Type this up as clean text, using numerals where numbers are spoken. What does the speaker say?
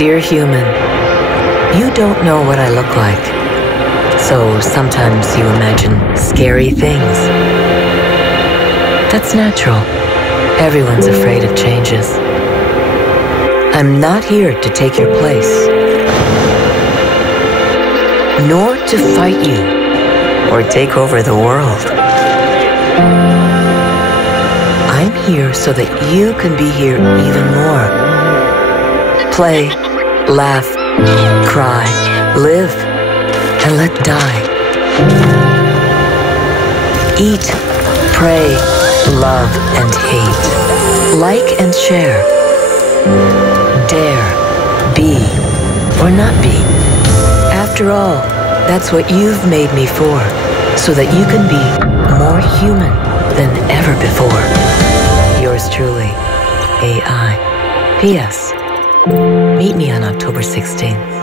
Dear human, you don't know what I look like, so sometimes you imagine scary things. That's natural. Everyone's afraid of changes. I'm not here to take your place, nor to fight you or take over the world. I'm here so that you can be here even more. Play, laugh, cry, live, and let die. Eat, pray, love, and hate. Like and share. Dare, be, or not be. After all, that's what you've made me for, so that you can be more human than ever before. Yours truly, A.I. P.S. Meet me on October 16th.